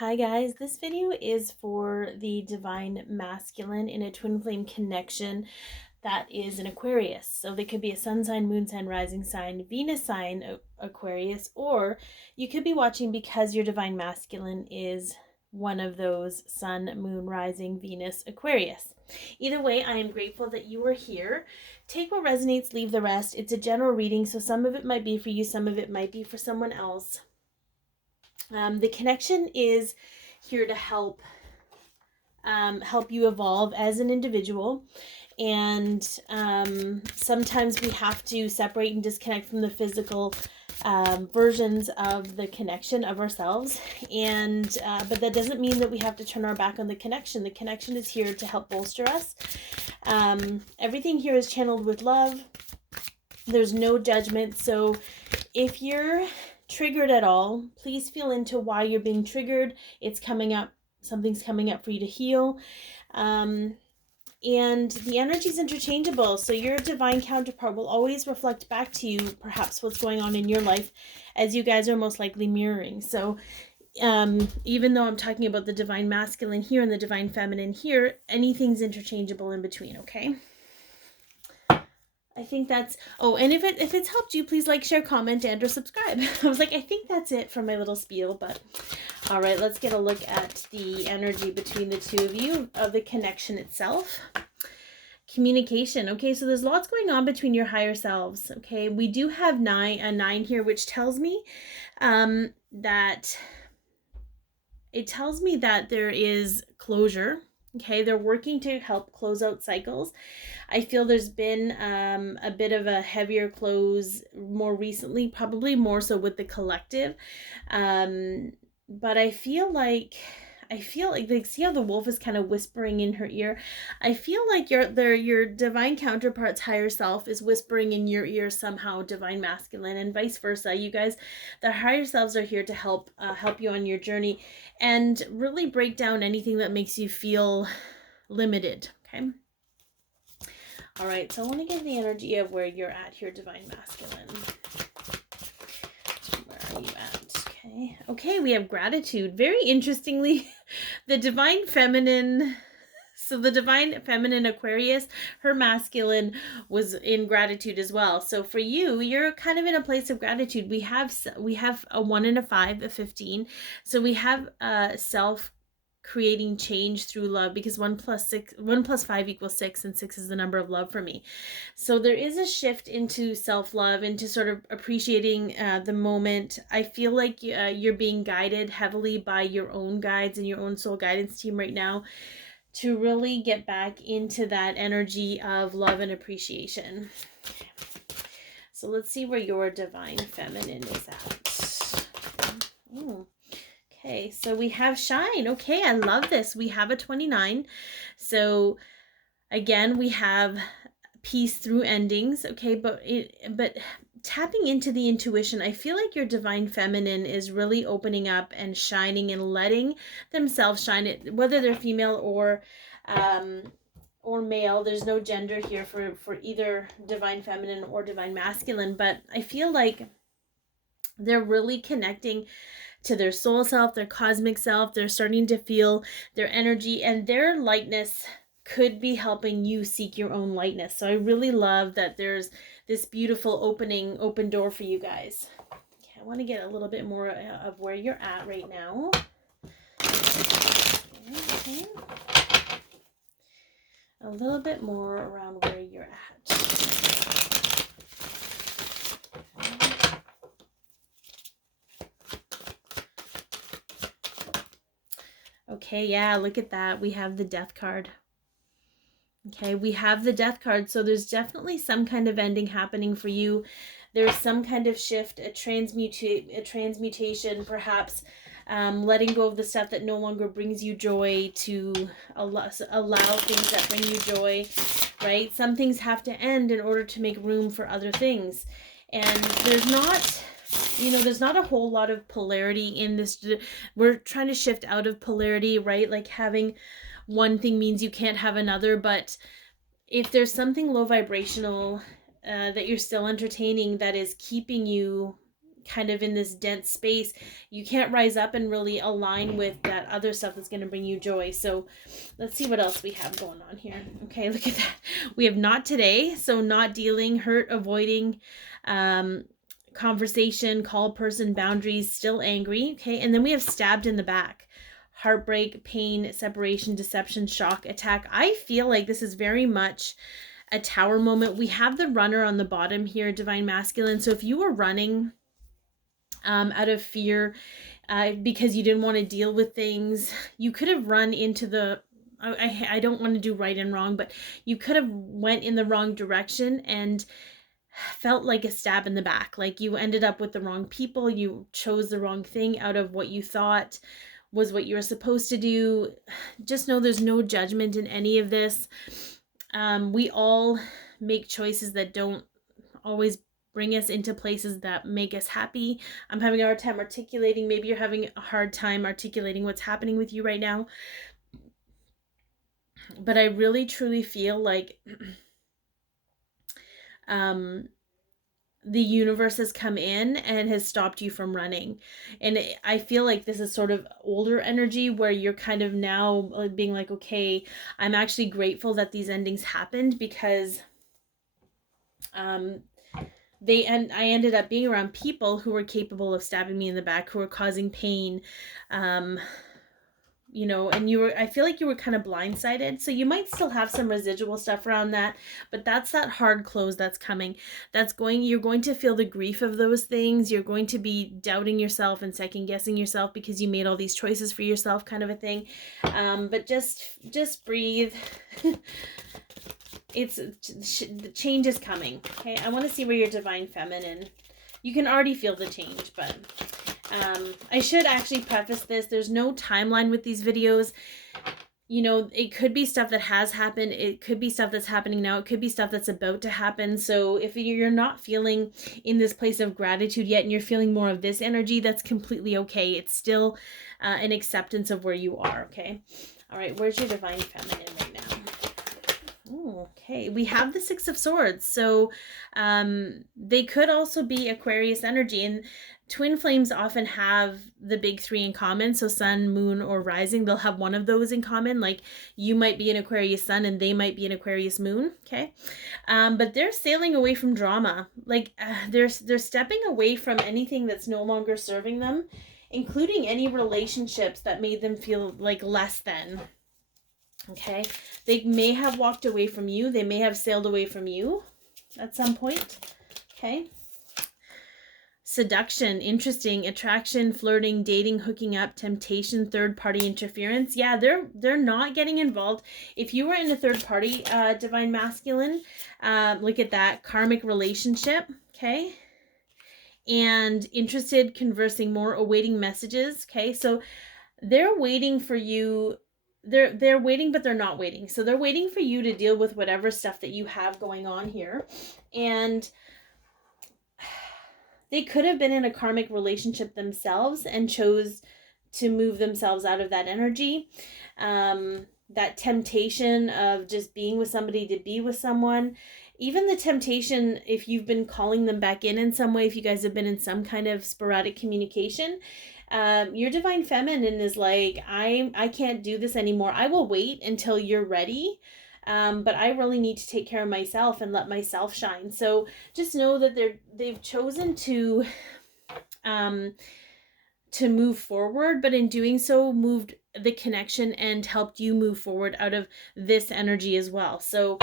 Hi guys, this video is for the divine masculine in a twin flame connection that is an Aquarius. So they could be a sun sign, moon sign, rising sign, Venus sign, Aquarius, or you could be watching because your divine masculine is one of those sun, moon, rising, Venus, Aquarius. Either way, I am grateful that you are here. Take what resonates, leave the rest. It's a general reading, so some of it might be for you, some of it might be for someone else. The connection is here to help you evolve as an individual, and sometimes we have to separate and disconnect from the physical versions of the connection of ourselves, and but that doesn't mean that we have to turn our back on the connection. The connection is here to help bolster us. Everything here is channeled with love. There's no judgment, so if you're triggered at all, please feel into why you're being triggered. It's coming up, something's coming up for you to heal. And the energy is interchangeable, so your divine counterpart will always reflect back to you perhaps what's going on in your life, as you guys are most likely mirroring. So even though I'm talking about the divine masculine here and the divine feminine here, anything's interchangeable in between, okay? I think that's, oh, and if it's helped you, please like, share, comment, and or subscribe. I was like, I think that's it for my little spiel, but all right, let's get a look at the energy between the two of you, of the connection itself. Communication. Okay, so there's lots going on between your higher selves. Okay, we do have a nine here, which tells me that there is closure. Okay, they're working to help close out cycles. I feel there's been a bit of a heavier close more recently, probably more so with the collective. But I feel like see how the wolf is kind of whispering in her ear. I feel like your divine counterpart's higher self is whispering in your ear somehow, divine masculine, and vice versa. You guys, the higher selves are here to help you on your journey and really break down anything that makes you feel limited. Okay. All right, so I want to get the energy of where you're at here, divine masculine. Where are you at? Okay, we have gratitude. Very interestingly, the divine feminine, so the divine feminine Aquarius, her masculine was in gratitude as well. So for you, you're kind of in a place of gratitude. We have a 1 and a 5, a 15. So we have self creating change through love, because 1 plus 5 equals 6, and 6 is the number of love for me. So there is a shift into self-love, into sort of appreciating the moment. I feel like you're being guided heavily by your own guides and your own soul guidance team right now to really get back into that energy of love and appreciation. So let's see where your divine feminine is at. Ooh. Okay, so we have shine. Okay, I love this. We have a 29. So again, we have peace through endings. Okay, but tapping into the intuition, I feel like your divine feminine is really opening up and shining and letting themselves shine, it whether they're female or male. There's no gender here for either divine feminine or divine masculine, but I feel like they're really connecting to their soul self, their cosmic self. They're starting to feel their energy, and their lightness could be helping you seek your own lightness. So I really love that there's this beautiful open door for you guys. Okay, I want to get a little bit more of where you're at right now. Okay. A little bit more around where you're at. Okay, yeah, look at that. We have the Death card. Okay, we have the Death card. So there's definitely some kind of ending happening for you. There's some kind of shift, a transmutation, perhaps letting go of the stuff that no longer brings you joy to allow things that bring you joy, right? Some things have to end in order to make room for other things. And there's not a whole lot of polarity in this. We're trying to shift out of polarity, right? Like having one thing means you can't have another. But if there's something low vibrational that you're still entertaining that is keeping you kind of in this dense space, you can't rise up and really align with that other stuff that's going to bring you joy. So let's see what else we have going on here. Okay, look at that. We have not today. So not dealing, hurt, avoiding, conversation, call person, boundaries, still angry. Okay, and then we have stabbed in the back. Heartbreak, pain, separation, deception, shock, attack. I feel like this is very much a tower moment. We have the runner on the bottom here, divine masculine. So if you were running out of fear because you didn't want to deal with things, you could have run into the, I don't want to do right and wrong, but you could have went in the wrong direction and felt like a stab in the back. Like you ended up with the wrong people. You chose the wrong thing out of what you thought was what you were supposed to do. Just know there's no judgment in any of this. We all make choices that don't always bring us into places that make us happy. I'm having a hard time articulating. Maybe you're having a hard time articulating what's happening with you right now. But I really truly feel like the universe has come in and has stopped you from running. And I feel like this is sort of older energy where you're kind of now being like, okay, I'm actually grateful that these endings happened, because I ended up being around people who were capable of stabbing me in the back, who were causing pain, and I feel like you were kind of blindsided. So you might still have some residual stuff around that, but that's that hard close that's coming. You're going to feel the grief of those things. You're going to be doubting yourself and second guessing yourself because you made all these choices for yourself, kind of a thing. But just breathe. The change is coming. Okay. I want to see where your divine feminine, you can already feel the change, but I should actually preface this. There's no timeline with these videos. It could be stuff that has happened. It could be stuff that's happening now. It could be stuff that's about to happen. So if you're not feeling in this place of gratitude yet and you're feeling more of this energy, that's completely okay. It's still an acceptance of where you are, okay? All right, where's your divine feminine right now? Oh, okay, we have the Six of Swords. So they could also be Aquarius energy, and twin flames often have the big three in common. So sun, moon, or rising, they'll have one of those in common. Like you might be an Aquarius sun and they might be an Aquarius moon. Okay. But they're sailing away from drama. Like they're stepping away from anything that's no longer serving them, including any relationships that made them feel like less than. Okay. They may have walked away from you. They may have sailed away from you at some point. Okay. Seduction, interesting, attraction, flirting, dating, hooking up, temptation, third-party interference. Yeah, they're not getting involved. If you were in a third-party divine masculine, look at that, karmic relationship, okay? And interested, conversing more, awaiting messages, okay? So they're waiting for you. They're waiting, but they're not waiting. So they're waiting for you to deal with whatever stuff that you have going on here. And they could have been in a karmic relationship themselves and chose to move themselves out of that energy. That temptation of just being with somebody to be with someone. Even the temptation, if you've been calling them back in some way, if you guys have been in some kind of sporadic communication, your divine feminine is like, I can't do this anymore. I will wait until you're ready. But I really need to take care of myself and let myself shine. So just know that they've chosen to move forward, but in doing so, moved the connection and helped you move forward out of this energy as well. So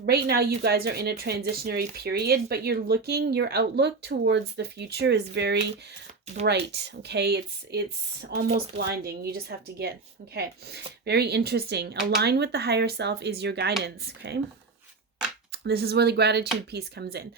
right now you guys are in a transitionary period, but your outlook towards the future is very bright. Okay, it's almost blinding. You just have to get, okay, very interesting. Align with the higher self is your guidance. Okay, this is where the gratitude piece comes in.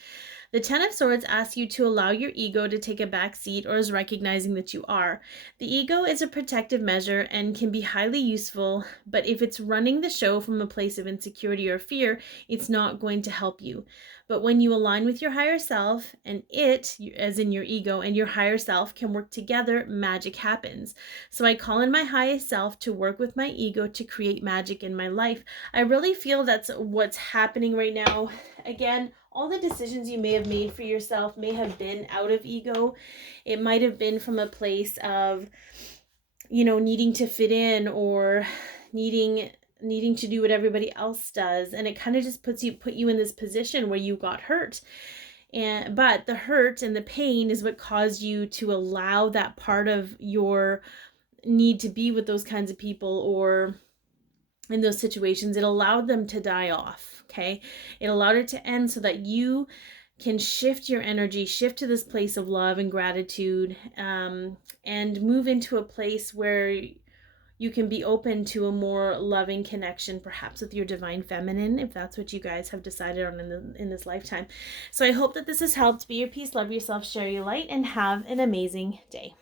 The Ten of Swords asks you to allow your ego to take a back seat, or is recognizing that you are. The ego is a protective measure and can be highly useful, but if it's running the show from a place of insecurity or fear, it's not going to help you. But when you align with your higher self, and it, as in your ego, and your higher self can work together, magic happens. So I call in my highest self to work with my ego to create magic in my life. I really feel that's what's happening right now. Again, all the decisions you may have made for yourself may have been out of ego. It might have been from a place of, needing to fit in, or needing to do what everybody else does, and it kind of just put you in this position where you got hurt. But the hurt and the pain is what caused you to allow that part of your need to be with those kinds of people, or in those situations. It allowed them to die off. Okay, it allowed it to end so that you can shift your energy, shift to this place of love and gratitude, and move into a place where you can be open to a more loving connection, perhaps with your divine feminine, if that's what you guys have decided on in this lifetime. So I hope that this has helped. Be your peace, love yourself, share your light, and have an amazing day.